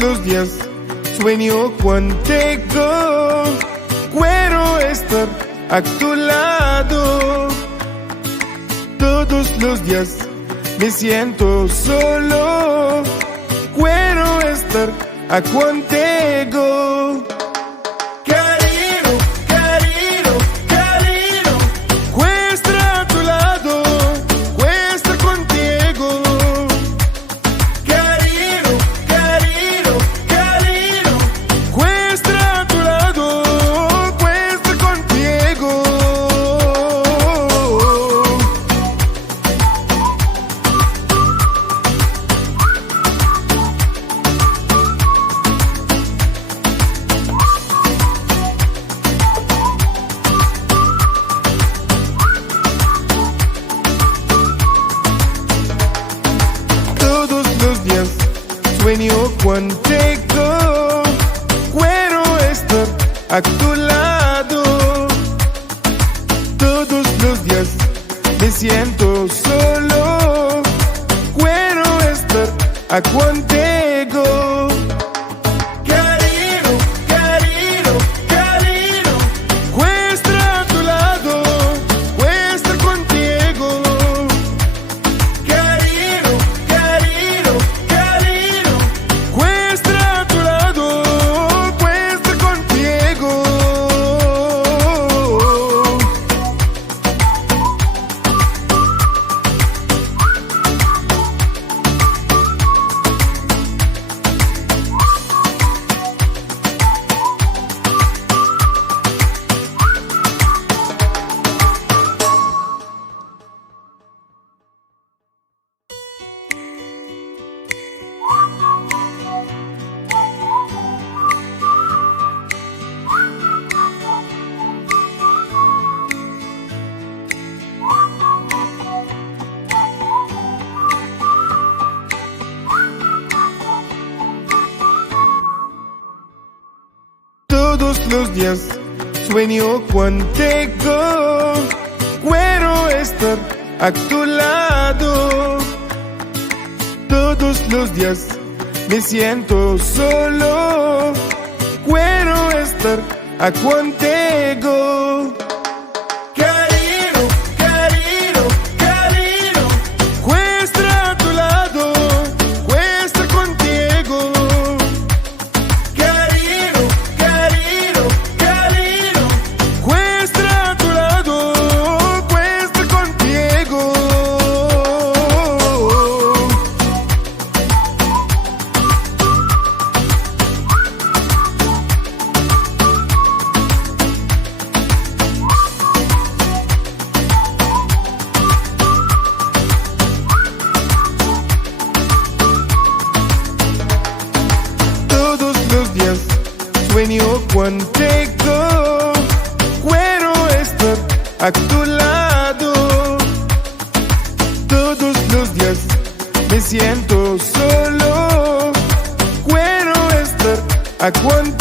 los días sueño contigo. Quiero estar a tu lado. Todos los días me siento solo. Quiero estar contigo. Cariño, cariño, cariño. Quiero estar a tu lado. Quiero estar contigo. Cariño, cariño, cariño. Quiero estar a tu lado. Quiero estar contigo. Sueño contigo, quiero estar a tu lado. Todos los días me siento solo. Quiero estar contigo. Cariño, cariño, cariño. Quiero estar a tu lado. Quiero estar contigo. Cariño, cariño, cariño. Todos los días sueño contigo. Quiero estar a tu lado. Todos los días me siento solo. Quiero estar contigo. Cariño, cariño, cariño. Quiero estar a tu lado. Quiero estar contigo. Cariño, cariño, cariño. Quiero estar a tu lado. Quiero estar contigo. Sueño contigo, quiero estar a tu lado. Todos los días me siento solo. Quiero estar contigo.